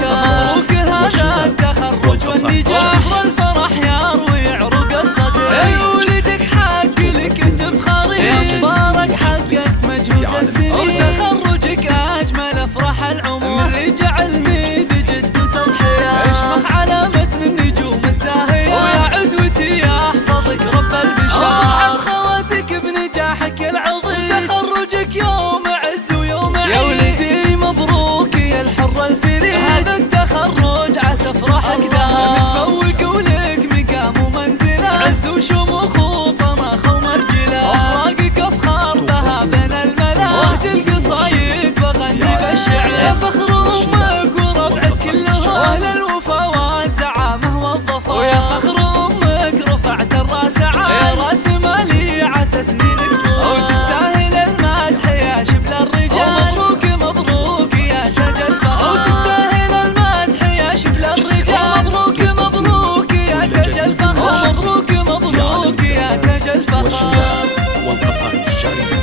البشر. مبروك هذا التخرج والنجاح والفرح يروي عروق الصدر. ولدك حق لك تفخري مبارك حققت مجهود السنين. وتخرجك أجمل أفراح العمر من رجع علمي بجد وتضحية. اشمخ على متن النجوم الزاهية ويا عزوتي يا أحفظك رب البشر. افرح خواتك بنجاحك العظيم تخرجك يوم عز ويوم عيد. يا ولدي مبروك يا الحر الفريد هذا التخرج عسى افراحك دام. متفوق ولك مقام ومنزله عز وشموخ وطمخ ومرجله. افراقك افخار بها بين الملا وقت القصايد بغني بالشعر. يا فخر امك وربعك كلهم واهل الوفا والزعامه والظفر. ويا فخر امك رفعت الراس عال راس مالي عسى سنينك طول. وتستاهل المدح يا شبل الرجال. مبروك مبروك يا تاج الفخر. وتستاهل المدح يا شبل الرجال. مبروك مبروك يا تاج الفخر. مبروك مبروك يا تاج الفخر. والقصائد الشعرية